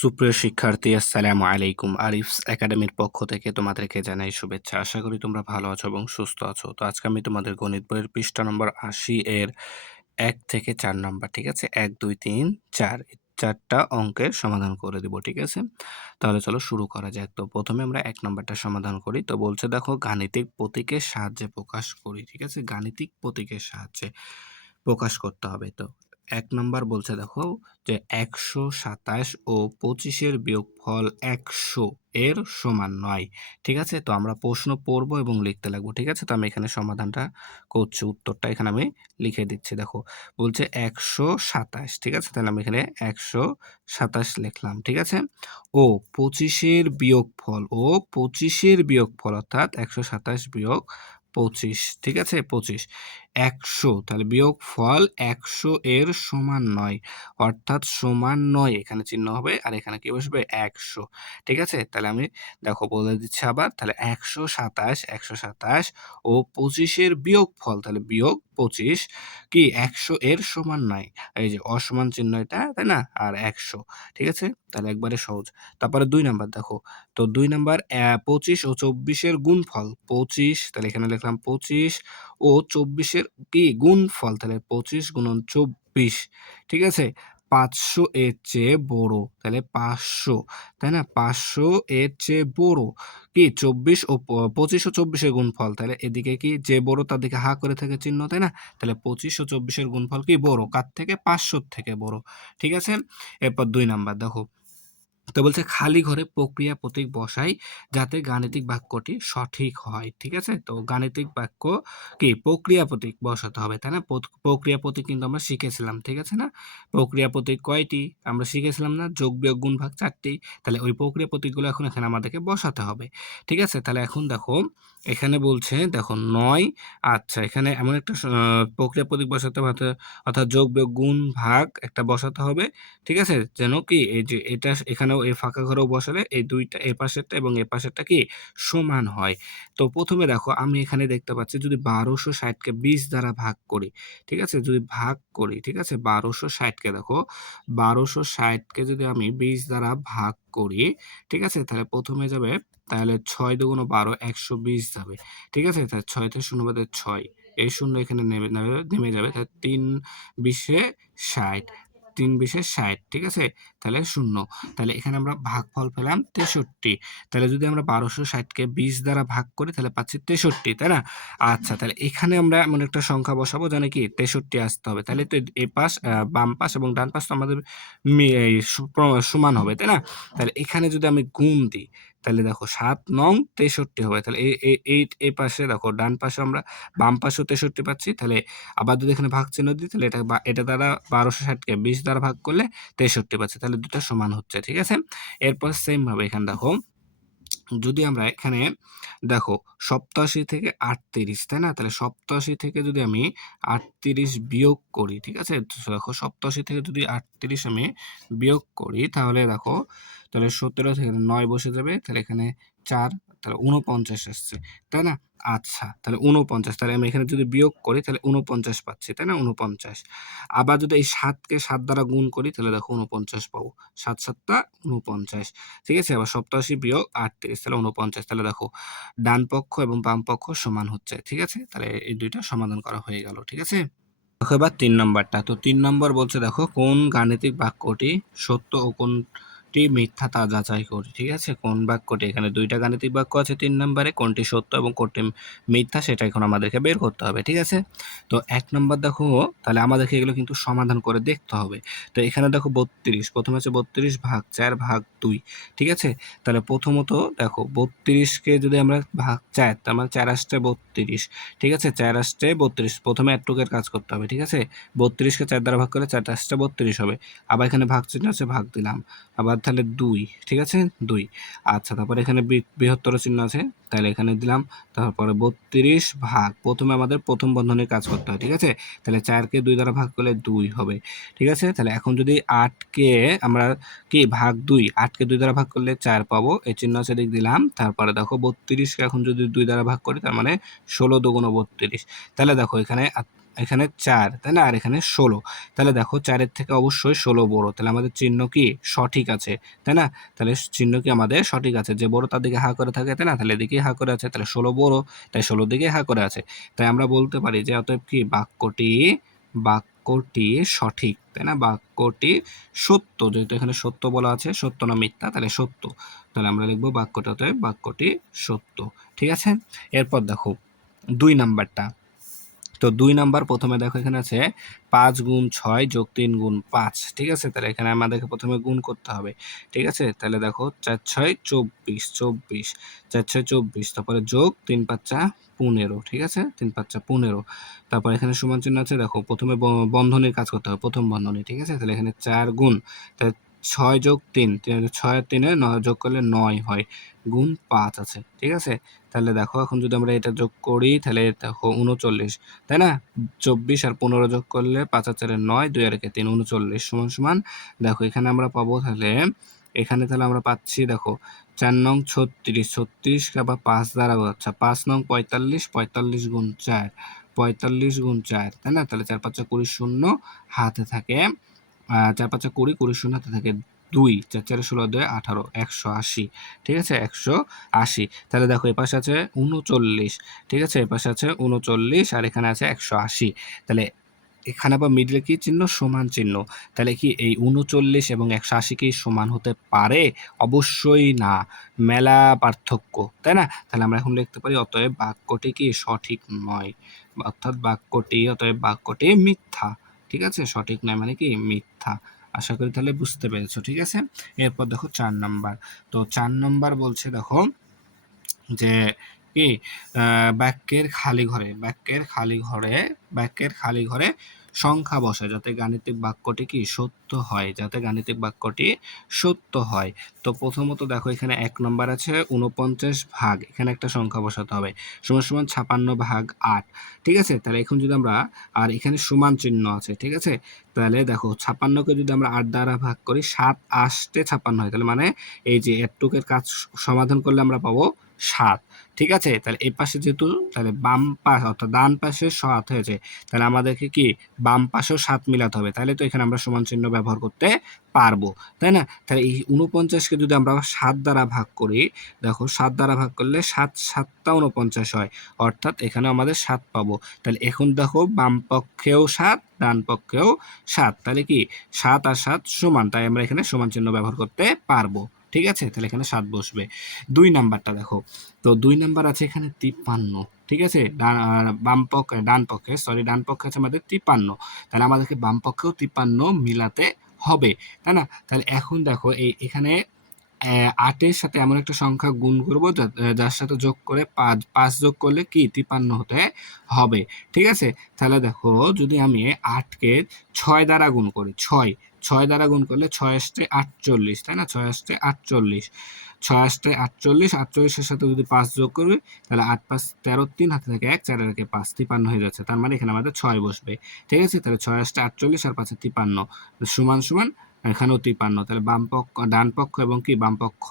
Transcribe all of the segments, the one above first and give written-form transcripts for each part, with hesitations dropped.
সুপ্রিয় শিক্ষার্থী, আসসালামু আলাইকুম। আরিফস একাডেমির পক্ষ থেকে তোমাদেরকে জানাই শুভেচ্ছা। আশা করি তোমরা ভালো আছো এবং সুস্থ আছো। তো আজকে আমি তোমাদের গণিত বইয়ের পৃষ্ঠা নম্বর ৮০ এর ১ থেকে ৪ নাম্বার, ঠিক আছে? ১, ২, ৩, ৪ ৪টা অঙ্কের সমাধান করে দিব, ঠিক আছে? তাহলে চলো শুরু করা যাক। তো প্রথমে আমরা ১ নাম্বারটা সমাধান করি। তো বলছে দেখো গাণিতিক প্রতীকের সাহায্যে প্রকাশ করি, ঠিক আছে? গাণিতিক প্রতীকের সাহায্যে প্রকাশ করতে হবে। তো ১ নাম্বার বলছে দেখো যে ১২৭ ও ২৫ এর বিয়োগফল ১০০ এর সমান নয়। ঠিক আছে? তো আমরা প্রশ্ন পড়ব এবং লিখতে লাগবো। ঠিক আছে? তো আমি এখানে সমাধানটা করছি। উত্তরটা এখানে আমি লিখে দিচ্ছি। দেখো বলছে ১২৭, ঠিক আছে? তাহলে আমি এখানে ১২৭ লিখলাম। ঠিক আছে? ও ২৫ এর বিয়োগফল অর্থাৎ ১২৭ বিয়োগ ২৫, ঠিক আছে? ২৫ ১০০, তাহলে বিয়োগফল ১০০ এর সমান নয়, অর্থাৎ সমান নয় এখানে চিহ্ন হবে আর এখানে কি বসবে ১০০, ঠিক আছে? তাহলে আমি দেখো বলে দিচ্ছি আবার, তাহলে ১২৭ ও ২৫ এর বিয়োগফল, তাহলে বিয়োগ ২৫ কি ১০০ এর সমান নয়, এই যে অসমান চিহ্ন এটা, তাই না? আর ১০০, ঠিক আছে? তাহলে একবারে সহজ। তারপরে ২ নাম্বার দেখো, তো ২ নাম্বার ২৫ ও ২৪ এর গুণফল ২৫, তাহলে এখানে লিখলাম ২৫ ও ২৪ এর কি গুণফল, তাহলে ২৫ গুণন ২৪, ঠিক আছে? ৫০০ এর চেয়ে বড়, তাহলে ৫০০, তাই না? ৫০০ এর চেয়ে বড় কি ২৪ ও ২৫ ও ২৪ এর গুণফল, তাহলে এদিকে কি যে বড় তার দিকে হা করে থাকে চিহ্ন, তাই না? তাহলে ২৫ ও ২৪ এর গুণফল কি বড়, কার থেকে? ৫০০ থেকে বড়, ঠিক আছে? এরপর ২ নাম্বার দেখো, তো বলছে খালি ঘরে প্রক্রিয়া প্রতীক বসাই যাতে গাণিতিক বাক্যটি সঠিক হয়, ঠিক আছে? তো গাণিতিক বাক্য কি প্রক্রিয়া প্রতীক বসাতে হবে, তাই না? প্রক্রিয়া প্রতীক কিন্তু আমরা শিখেছিলাম, ঠিক আছে না? প্রক্রিয়া প্রতীক কয়টি আমরা শিখেছিলাম না? যোগ বিয়োগ গুণ ভাগ ৪টি। তাহলে ওই প্রক্রিয়া প্রতীকগুলো এখন এখানে আমাদেরকে বসাতে হবে, ঠিক আছে? তাহলে এখন দেখো এখানে বলছে দেখো ৯, আচ্ছা এখানে এমন একটা প্রক্রিয়া প্রতীক বসাতে হবে, অর্থাৎ যোগ বিয়োগ গুণ ভাগ একটা বসাতে হবে, ঠিক আছে? যেন কি এই যে এটা এখানেও এই ফাঁকা ঘরেও বসালে এই ২ টা এ পাশেরটা এবং এ পাশেরটা কি সমান হয়। তো প্রথমে দেখো আমি এখানে দেখতে পাচ্ছি যদি ১২৬০ কে ২০ দ্বারা ভাগ করি, ঠিক আছে? যদি ভাগ করি, ঠিক আছে? ১২৬০ কে দেখো ১২৬০ কে যদি আমি ২০ দ্বারা ভাগ করি, ঠিক আছে? তাহলে প্রথমে যাবে, তাহলে ৬ দুগুণ ১২ ১২০ যাবে, ঠিক আছে? তাহলে ৬ থেকে শূন্য বাদে ৬, এই শূন্য এখানে নেমে যাবে, তাহলে ৩ ২০ ৬০, ৩ ২০ ৬০, ঠিক আছে? তাহলে ০, তাহলে এখানে আমরা ভাগফল পেলাম ৬৩। তাহলে যদি আমরা ১২৬০ কে ২০ দ্বারা ভাগ করি তাহলে পাচ্ছি ৬৩, তাই না? আচ্ছা তাহলে এখানে আমরা এমন একটা সংখ্যা বসাবো যেন কি ৬৩ আসতে হবে। তাহলে তো এ পাশ বাম পাশ এবং ডান পাশ তো আমাদের এই সমান হবে, তাই না? তাহলে এখানে যদি আমি গুণ দিই তাহলে দেখো ৭ নং ৬৩ হবে। তাহলে এই পাশে দেখো ডান পাশে আমরা বাম পাশেও ৬৩ পাচ্ছি। তাহলে আবার যদি এখানে ভাগ চিহ্ন দিই তাহলে এটা দ্বারা ১২৬০ কে ২০ দ্বারা ভাগ করলে ৬৩ পাচ্ছি। তাহলে দুটো সমান হচ্ছে, ঠিক আছে? এরপর সেম ভাবে এখানে দেখো, যদি আমরা এখানে দেখো ৮৭ থেকে ৩৮, তাই না? তাহলে ৮৭ থেকে যদি আমি ৩৮ বিয়োগ করি, ঠিক আছে? তো দেখো ৮৭ থেকে যদি ৩৮ আমি বিয়োগ করি তাহলে দেখো, তাহলে ১৭ থেকে ৯ বসে যাবে, তাহলে এখানে ৪, তাহলে ৪৯ আসছে, তাই না? আচ্ছা তাহলে ৪৯, তাহলে আমি এখানে যদি বিয়োগ করি তাহলে ৪৯ পাচ্ছি, তাই না? ৪৯। আবার যদি এই ৭ কে ৭ দ্বারা গুণ করি তাহলে দেখো ৪৯ পাবো। ৭ ৭ 49, ঠিক আছে? আবার ৮৭ বিয়োগ ৩৮, তাহলে ৪৯। তাহলে দেখো ডান পক্ষ এবং বাম পক্ষ সমান হচ্ছে, ঠিক আছে? তাহলে এই ২ টা সমাধান করা হয়ে গেল, ঠিক আছে? দেখো এবার ৩ নাম্বারটা। তো ৩ নম্বর বলছে দেখো কোন গাণিতিক বাক্যটি সত্য ও কোনটি মিথ্যা তা যাচাই করি, ঠিক আছে? কোন বাক্যটি, এখানে ২ টা গাণিতিক বাক্য আছে ৩ নম্বরে, কোনটি সত্য এবং কোনটি মিথ্যা সেটা এখন আমাদেরকে বের করতে হবে, ঠিক আছে? তো ১ নম্বর দেখো, তাহলে আমাদেরকে এগুলো কিন্তু সমাধান করে দেখতে হবে। তো এখানে দেখো ৩২, প্রথমে হচ্ছে ৩২ ভাগ ৪ ভাগ ২, ঠিক আছে? তাহলে প্রথমত দেখো ৩২ কে যদি আমরা ভাগ ৪, তার মানে ৪ আসছে ৩২, ঠিক আছে? ৪ আসছে ৩২, প্রথমে এটুকের কাজ করতে হবে, ঠিক আছে? ৩২ কে ৪ দ্বারা ভাগ করলে ৪ আসছে ৩২ হবে। আবার এখানে ভাগ চিহ্ন আছে, ভাগ দিলাম। আবার তাহলে ২, ঠিক আছে? ২, আচ্ছা তারপরে এখানে বৃহত্তর চিহ্ন আছে, তাহলে এখানে দিলাম। তারপরে ৩২ ভাগ, প্রথমে আমাদের প্রথম বন্ধনীর কাজ করতে হয়, ঠিক আছে? তাহলে ৪ কে ২ দ্বারা ভাগ করলে ২ হবে, ঠিক আছে? তাহলে এখন যদি ৮ কে আমরা কি ভাগ ২, ৮ কে ২ দ্বারা ভাগ করলে ৪ পাবো, এই চিহ্ন আছে দিক দিলাম। তারপরে দেখো ৩২ কে এখন যদি ২ দ্বারা ভাগ করি তার মানে ১৬ দুগুণ ৩২, তাহলে দেখো এখানে এখানে 4 তাই না? আর এখানে 16। তাহলে দেখো 4 এর থেকে অবশ্যই 16 বড়। তাহলে আমাদের চিহ্ন কি সঠিক আছে, তাই না? তাহলে চিহ্ন কি আমাদের সঠিক আছে। যে বড় তার দিকে হা করে থাকে, তাই না? তাহলে এদিকেই হা করে আছে। তাহলে 16 বড়, তাই 16 দিকে হা করে আছে। তাই আমরা বলতে পারি যে অতএব কি বাক্যটি সঠিক, তাই না? বাক্যটি সত্য। যেহেতু এখানে সত্য বলা আছে, সত্য না মিথ্যা, তাহলে সত্য। তাহলে আমরা লিখবো বাক্যটি, অতএব বাক্যটি সত্য। ঠিক আছে? এরপর দেখো 2 নাম্বারটা। তো 2 নাম্বার প্রথমে দেখো এখানে আছে 5 গুণ 6 যোগ 3 গুণ 5। ঠিক আছে? তাহলে এখানে আমাদেরকে প্রথমে গুণ করতে হবে। ঠিক আছে? তাহলে দেখো 4 6 24, 24, 4 6 24, তারপরে যোগ 3 5 15। ঠিক আছে? 3 5 15। তারপর এখানে সমান চিহ্ন আছে, দেখো প্রথমে বন্ধনীর কাজ করতে হবে, প্রথম বন্ধনী। ঠিক আছে? তাহলে এখানে 4 গুণ, তাহলে 6 যোগ 3, 6 আর 3 9 যোগ করলে 9 হয়, গুণ 5 আছে। ঠিক আছে? তাহলে দেখো এখন যদি আমরা এটা যোগ করি, তাহলে দেখো 39, তাই না? 24 আর 15 যোগ করলে 5 আর 4 9, 2 আর 1 3, 39 সমান সমান। দেখো এখানে আমরা পাবো, তাহলে এখানে তাহলে আমরা পাচ্ছি, দেখো 4 নং 36, 36 কে আবার 5 দ্বারা, আচ্ছা 5 নং 45, 45 গুণ 4, 45 গুণ 4, তাই না? তাহলে 4 5 20, শূন্য হাতে থাকে 4 5 20, 20 শূন্য হাতে থাকে 2, 4 4 16 2 18, 180। ঠিক আছে? 180। তাহলে দেখো এ পাশে আছে 39। ঠিক আছে? এ পাশে আছে 39 আর এখানে আছে 180। তাহলে এখানে আবার মিডলে কি চিহ্ন? সমান চিহ্ন। তাহলে কি এই 39 এবং 180 কি সমান হতে পারে? অবশ্যই না, মেলা পার্থক্য, তাই না? তাহলে আমরা এখন লিখতে পারি অতএব বাক্যটি কি সঠিক নয়, অর্থাৎ অতএব বাক্যটি মিথ্যা। ঠিক আছে? সঠিক নয় মানে কি মিথ্যা। আশা করি তাহলে বুঝতে পেরেছো। ঠিক আছে? এরপর দেখো 4 নাম্বার। তো 4 নাম্বার বলছে দেখো যে কি বাক্যের খালি ঘরে সংখ্যা বসায় যাতে গাণিতিক বাক্যটি কি সত্য হয়, যাতে গাণিতিক বাক্যটি সত্য হয়। তো প্রথমত দেখো এখানে 1 নাম্বার আছে 49 ভাগ, এখানে একটা সংখ্যা বসাতে হবে, সমান সমান 56 ভাগ 8। ঠিক আছে? তাহলে এখন যদি আমরা, আর এখানে সমান চিহ্ন আছে। ঠিক আছে? তাহলে দেখো 56কে যদি আমরা 8 দ্বারা ভাগ করি, 7 8 56 হয়। তাহলে মানে এই যে এটুকের কাজ সমাধান করলে আমরা পাবো 7। ঠিক আছে? তাহলে এই পাশে যেহেতু, তাহলে বাম পাশ অর্থাৎ ডান পাশে 7 হয়েছে, তাহলে আমাদেরকে কি বাম পাশেও 7 মিলাতে হবে। তাহলে তো এখানে আমরা সমান চিহ্ন ব্যবহার করতে পারবো, তাই না? তাহলে এই 49কে যদি আমরা 7 দ্বারা ভাগ করি, দেখো 7 দ্বারা ভাগ করলে 7 7 49 হয়, অর্থাৎ এখানে আমাদের 7 পাবো। তাহলে এখন দেখো বাম পক্ষেও 7, ডান পক্ষেও 7, তাহলে কি 7 আর 7 সমান, তাই আমরা এখানে সমান চিহ্ন ব্যবহার করতে পারবো। ঠিক আছে? তাহলে এখানে 7 বসবে। 2 নাম্বারটা দেখো। তো 2 নাম্বার আছে এখানে 53। ঠিক আছে? ডান পক্ষে আছে আমাদের 53। তাহলে আমাদেরকে বাম পক্ষেও 53 মিলাতে হবে, তাই না? তাহলে এখন দেখো এখানে 8 এর সাথে এমন একটা সংখ্যা গুণ করব যার সাথে যোগ করে 5 যোগ করলে কি 53 হতে হবে। ঠিক আছে? তাহলে দেখো যদি আমি 8 কে 6 দ্বারা গুণ করি, 6 দ্বারা গুণ করলে 6 আসছে 48, তাই না? 6 আসছে 48, 6 আসছে 48, 48 এর সাথে যদি 5 যোগ করি, তাহলে 8 5 13, 3 হাতে থাকে 1, 4 আর 1 5, 53 হয়ে যাচ্ছে। তার মানে এখানে আমাদের 6 বসবে। ঠিক আছে? তাহলে 6 আসছে 48 আর 5 53 সমান সমান, এখানেও 53। তাহলে ডান পক্ষ এবং কি বাম পক্ষ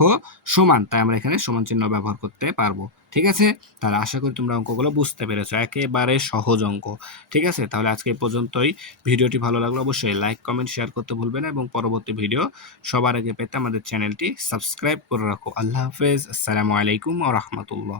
সমান, তাই আমরা এখানে সমান চিহ্ন ব্যবহার করতে পারবো। ঠিক আছে? তাহলে আশা করি তোমরা অঙ্কগুলো বুঝতে পেরেছো, একেবারে সহজ অঙ্ক। ঠিক আছে? তাহলে আজকে এই পর্যন্তই। ভিডিওটি ভালো লাগলে অবশ্যই লাইক কমেন্ট শেয়ার করতে ভুলবে না, এবং পরবর্তী ভিডিও সবার আগে পেতে আমাদের চ্যানেলটি সাবস্ক্রাইব করে রাখো। আল্লাহ হাফেজ, আসসালামু আলাইকুম ওয়া রাহমাতুল্লাহ।